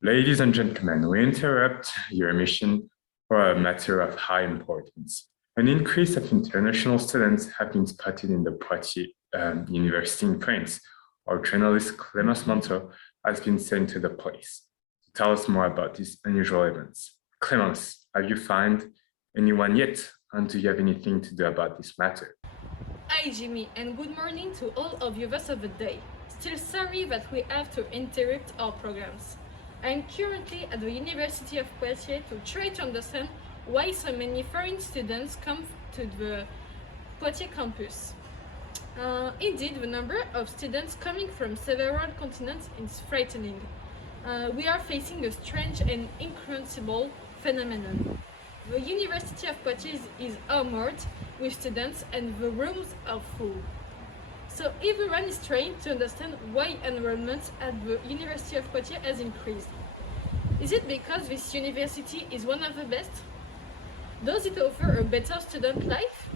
Ladies and gentlemen, we interrupt your mission for a matter of high importance. An increase of international students have been spotted in the Poitiers University in France. Our journalist Clémence Manteau has been sent to the place to tell us more about these unusual events. Clémence, have you found anyone yet? And do you have anything to do about this matter? Hi Jimmy, and good morning to all of viewers of the day. Still sorry that we have to interrupt our programs. I am currently at the University of Poitiers to try to understand why so many foreign students come to the Poitiers campus. Indeed, the number of students coming from several continents is frightening. We are facing a strange and incomprehensible phenomenon. The University of Poitiers is armored with students and the rooms are full. So everyone is trying to understand why enrollment at the University of Poitiers has increased. Is it because this university is one of the best? Does it offer a better student life?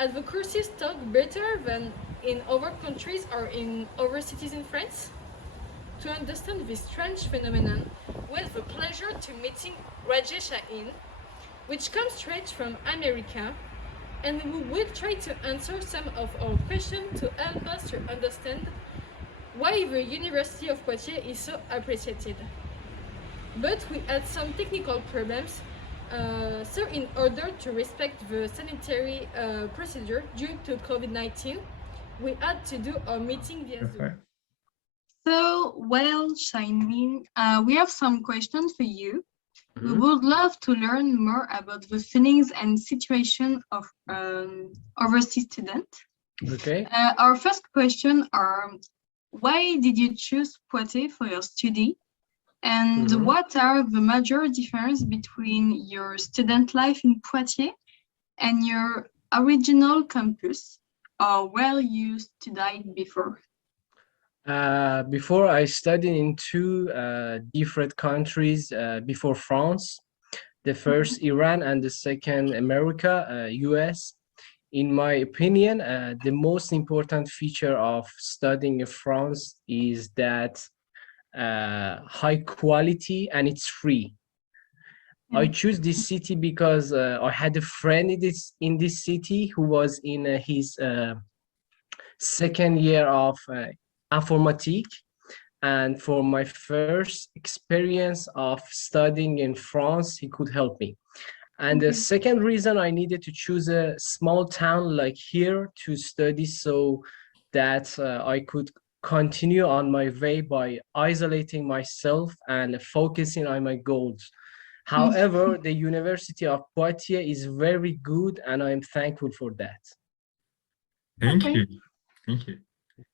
Are the courses taught better than in other countries or in other cities in France? To understand this strange phenomenon, we have the pleasure to meeting Rajesh Shahin, which comes straight from America, and we will try to answer some of our questions to help us to understand why the University of Poitiers is so appreciated. But we had some technical problems, so in order to respect the sanitary procedure due to COVID-19, we had to do our meeting via Zoom. So, well, Shaimin, we have some questions for you. We Mhm. would love to learn more about the feelings and situation of overseas students. Okay. Our first question are, why did you choose Poitiers for your study? And Mhm. what are the major difference between your student life in Poitiers and your original campus, or where you studied before? Before I studied in two different countries before France, the first Iran and the second America, US. In my opinion, the most important feature of studying in France is that high quality and it's free. I choose this city because I had a friend in this city who was in his second year of informatique, and for my first experience of studying in France, he could help me. And the second reason I needed to choose a small town like here to study so that I could continue on my way by isolating myself and focusing on my goals. However, the University of Poitiers is very good and I'm thankful for that. Thank Okay. you. Thank you.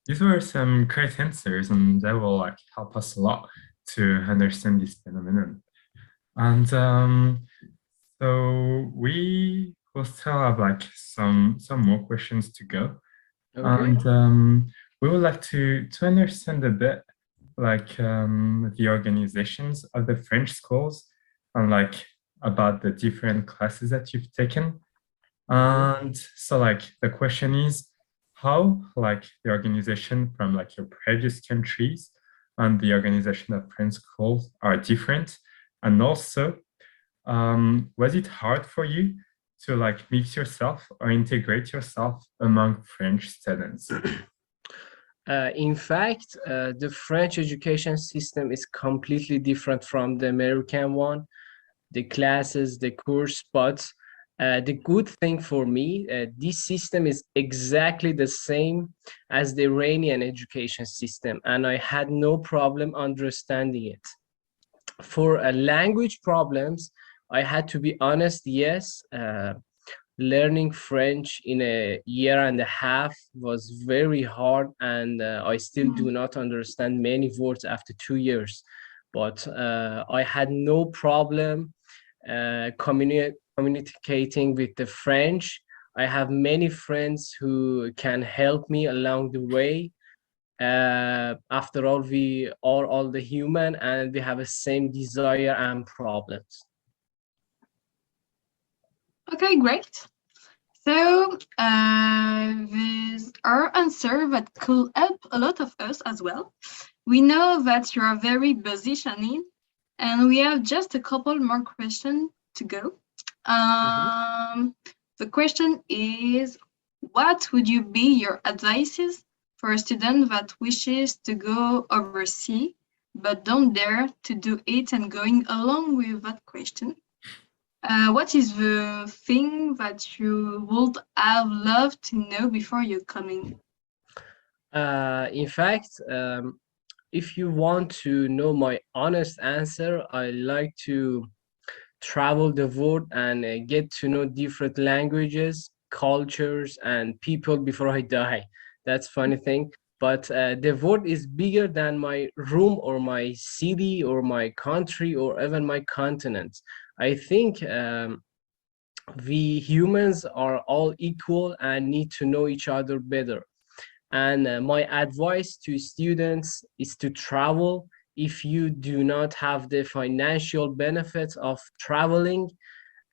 These were some great answers, and that will help us a lot to understand this phenomenon. And so we will still have some more questions to go. Okay. And we would like to understand a bit the organizations of the French schools and about the different classes that you've taken. And so the question is how the organization from your previous countries and the organization of French schools are different. And also, was it hard for you to mix yourself or integrate yourself among French students? In fact, the French education system is completely different from the American one. The classes, the course, but the good thing for me, this system is exactly the same as the Iranian education system, and I had no problem understanding it. For language problems, I had to be honest, yes, learning French in a year and a half was very hard, and I still do not understand many words after 2 years. But I had no problem communicating with the French. I have many friends who can help me along the way. After all, we are all the human and we have the same desire and problems. Okay, great. So these are answers that could help a lot of us as well. We know that you are very busy, Shanine, And we have just a couple more questions to go. The question is, what would you be your advices for a student that wishes to go overseas but don't dare to do it? And going along with that question, what is the thing that you would have loved to know before you're coming? In fact, if you want to know my honest answer, I like to travel the world and get to know different languages, cultures, and people before I die. That's funny thing. But the world is bigger than my room or my city or my country or even my continent. I think we humans are all equal and need to know each other better. And my advice to students is to travel. If you do not have the financial benefits of traveling,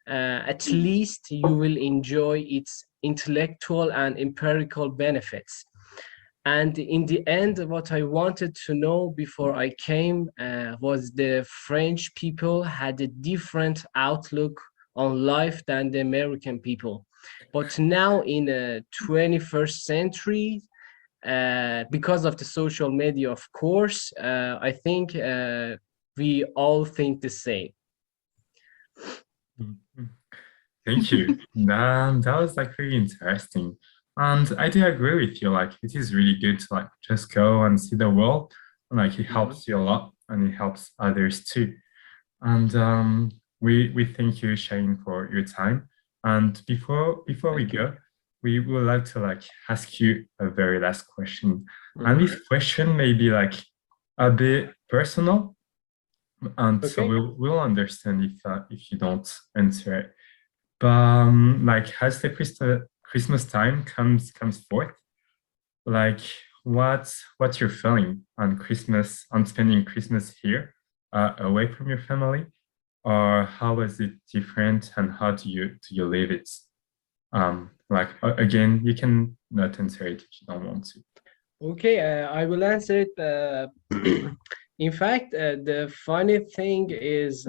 at least you will enjoy its intellectual and empirical benefits. And in the end, what I wanted to know before I came was the French people had a different outlook on life than the American people. But now in the 21st century, because of the social media, of course, I think we all think the same. Mhm. Thank you. That was like really interesting. And I do agree with you. Like it is really good to like just go and see the world. And like it helps you a lot and it helps others too. And we thank you, Shane, for your time. And before we Thank you. go, we would like to like ask you a very last question. And Mhm. this question may be like a bit personal, and so Okay. we'll understand if you don't answer it. But like as the Christmas time comes forth, like what's your feeling on Christmas, on spending Christmas here, away from your family, or how is it different, and how do you live it? Like again, you can not answer it if you don't want to. Okay, I will answer it. In fact, the funny thing is,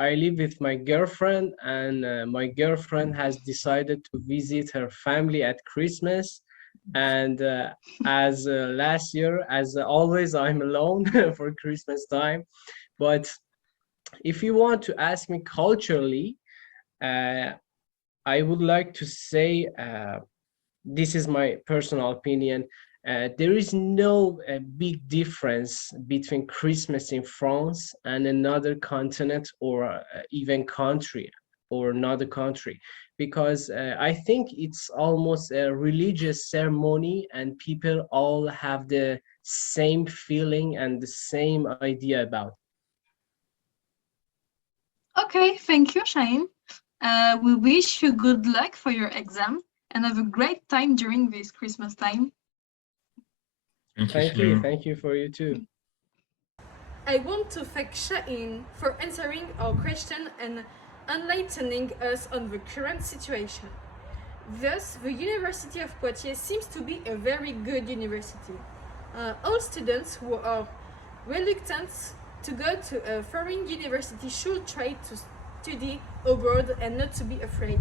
I live with my girlfriend, and my girlfriend has decided to visit her family at Christmas. And as last year, as always, I'm alone for Christmas time. But if you want to ask me culturally, uh, I would like to say this is my personal opinion. There is no big difference between Christmas in France and another continent or even country or another country, because I think it's almost a religious ceremony and people all have the same feeling and the same idea about it. Okay, thank you, Shane. We wish you good luck for your exam and have a great time during this Christmas time. Thank you, Shane. Thank you for you too. I want to thank Shaheen for answering our question and enlightening us on the current situation. Thus, the University of Poitiers seems to be a very good university. All students who are reluctant to go to a foreign university should try to study abroad and not to be afraid.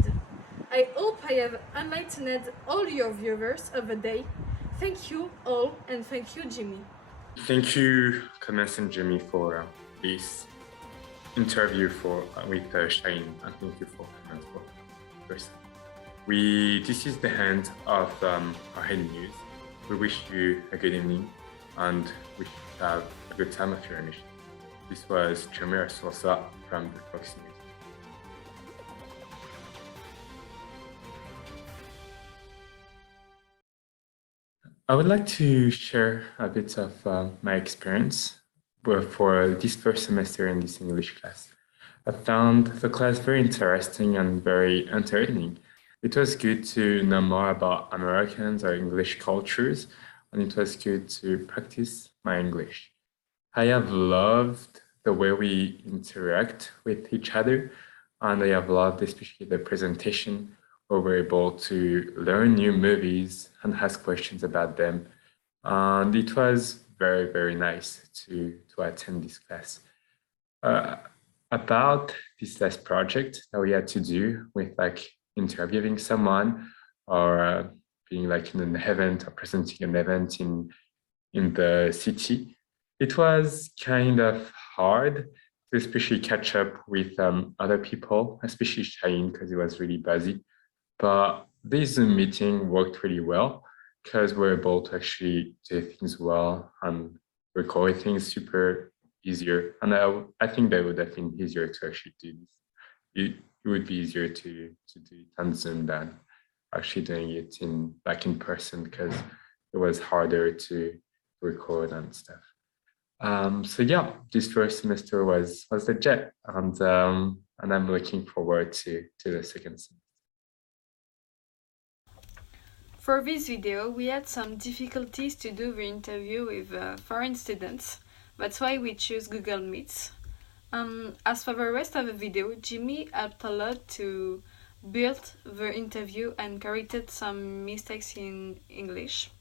I hope I have enlightened all your viewers of the day. Thank you all, and thank you, Jimmy. Thank you, Kanes and Jimmy, for this interview with Shane, and thank you for Kanes for first. This is the end of our head news. We wish you a good evening, and we should have a good time of your emission. This was Jamir Sosa from the Fox News. I would like to share a bit of my experience for this first semester in this English class. I found the class very interesting and very entertaining. It was good to know more about Americans or English cultures, and it was good to practice my English. I have loved the way we interact with each other, and I have loved especially the presentation where we're able to learn new movies and ask questions about them. And it was very, very nice to attend this class. About this last project that we had to do with like interviewing someone or being like in an event or presenting an event in the city, it was kind of hard to especially catch up with other people, especially Shaheen, because he was really busy. But this Zoom meeting worked really well because we're able to actually do things well and record things super easier. And I think that would have been easier to actually do this. It would be easier to do it on Zoom than actually doing it in person because it was harder to record and stuff. So yeah, this first semester was legit, and I'm looking forward to the second semester. For this video, we had some difficulties to do the interview with foreign students. That's why we choose Google Meets. As for the rest of the video, Jimmy helped a lot to build the interview and corrected some mistakes in English.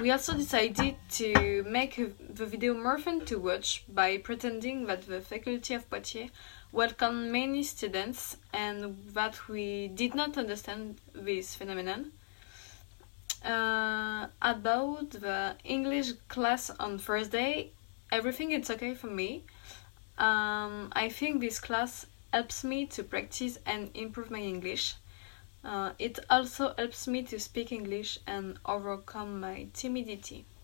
We also decided to make the video more fun to watch by pretending that the faculty of Poitiers welcomed many students and that we did not understand this phenomenon. About the English class on Thursday, everything is okay for me. I think this class helps me to practice and improve my English. It also helps me to speak English and overcome my timidity.